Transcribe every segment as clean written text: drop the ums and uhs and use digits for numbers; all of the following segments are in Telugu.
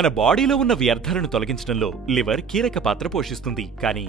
మన బాడీలో ఉన్న వ్యర్థాలను తొలగించడంలో లివర్ కీలక పాత్ర పోషిస్తుంది. కానీ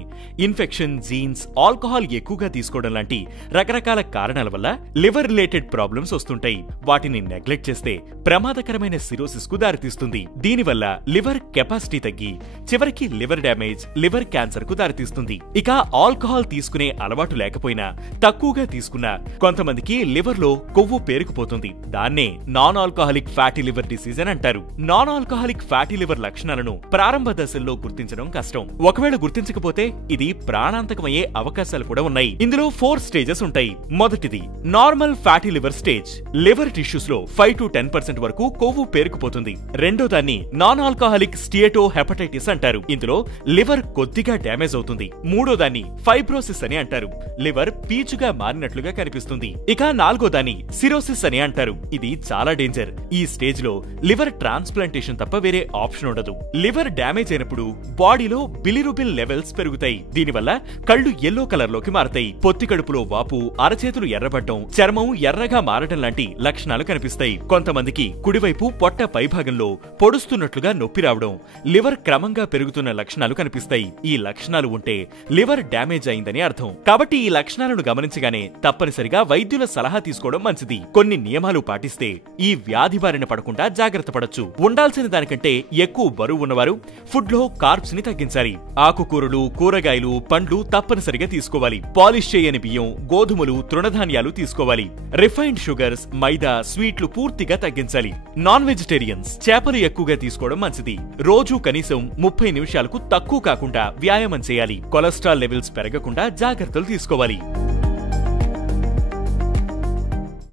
ఇన్ఫెక్షన్, జీన్స్, ఆల్కహాల్ ఎక్కువగా తీసుకోవడం లాంటి రకరకాల కారణాల వల్ల లివర్ రిలేటెడ్ ప్రాబ్లమ్స్ వస్తుంటాయి. వాటిని నెగ్లెక్ట్ చేస్తే ప్రమాదకరమైన సిరోసిస్ కు దారితీస్తుంది. దీనివల్ల లివర్ కెపాసిటీ తగ్గి చివరికి లివర్ డ్యామేజ్, లివర్ క్యాన్సర్ కు దారితీస్తుంది. ఇక ఆల్కహాల్ తీసుకునే అలవాటు లేకపోయినా తక్కువగా తీసుకున్నా కొంతమందికి లివర్ లో కొవ్వు పేరుకుపోతుంది. దాన్నే non alcoholic fatty liver disease అని అంటారు. నాన్ ఆల్కహాలిక్ ఫ్యాటీ లివర్ లక్షణాలను ప్రారంభ దశల్లో గుర్తించడం కష్టం. ఒకవేళ గుర్తించకపోతే ఇది ప్రాణాంతకమయ్యే అవకాశాలు కూడా ఉన్నాయి. ఇందులో 4 స్టేజెస్ ఉంటాయి. మొదటిది normal fatty liver stage. Liver tissues లో 5 to 10% వరకు కొవ్వు పేరుకుపోతుంది. రెండో దాన్ని నాన్ ఆల్కహాలిక్ స్టియటో హెపటైటిస్ అంటారు. ఇందులో లివర్ కొద్దిగా డ్యామేజ్ అవుతుంది. మూడో దాన్ని ఫైబ్రోసిస్ అని అంటారు. లివర్ పీచుగా మారినట్లుగా కనిపిస్తుంది. ఇక నాలుగో దాన్ని సిరోసిస్ అని అంటారు. ఇది చాలా డేంజర్. ఈ స్టేజ్ లో లివర్ ట్రాన్స్ప్లాంటేషన్ తప్ప వేరే ఆప్షన్ ఉండదు. లివర్ డ్యామేజ్ అయినప్పుడు బాడీలో బిలిరుబిన్ లెవెల్స్ పెరుగుతాయి. దీనివల్ల కళ్ళు ఎల్లో కలర్ లోకి మారతాయి. పొత్తి కడుపులో వాపు, అరచేతులు ఎర్రబడ్డం, చర్మం ఎర్రగా మారడం లాంటి లక్షణాలు కనిపిస్తాయి. కొంతమందికి కుడివైపు పొట్ట పైభాగంలో పొడుస్తున్నట్లుగా నొప్పి రావడం, లివర్ క్రమంగా పెరుగుతున్న లక్షణాలు కనిపిస్తాయి. ఈ లక్షణాలు ఉంటే లివర్ డ్యామేజ్ అయిందని అర్థం. కాబట్టి ఈ లక్షణాలను గమనించగానే తప్పనిసరిగా వైద్యుల సలహా తీసుకోవడం మంచిది. కొన్ని నియమాలు పాటిస్తే ఈ వ్యాధి బారిన పడకుండా జాగ్రత్త పడొచ్చు. ఉండాల్సిన దానికంటే ఎక్కువ బరువు ఉన్నవారు ఫుడ్ లో కార్బ్స్ ని తగ్గించాలి. ఆకుకూరలు, కూరగాయలు, పండ్లు తప్పనిసరిగా తీసుకోవాలి. పాలిష్ చేయని బియ్యం, గోధుమలు, తృణధాన్యాలు తీసుకోవాలి. రిఫైన్డ్ షుగర్స్, మైదా, స్వీట్లు పూర్తిగా తగ్గించాలి. నాన్ వెజిటేరియన్స్ చేపలు ఎక్కువగా తీసుకోవడం మంచిది. రోజు కనీసం 30 నిమిషాలకు తక్కువ కాకుండా వ్యాయామం చేయాలి. కొలెస్ట్రాల్ లెవెల్స్ పెరగకుండా జాగ్రత్తలు తీసుకోవాలి.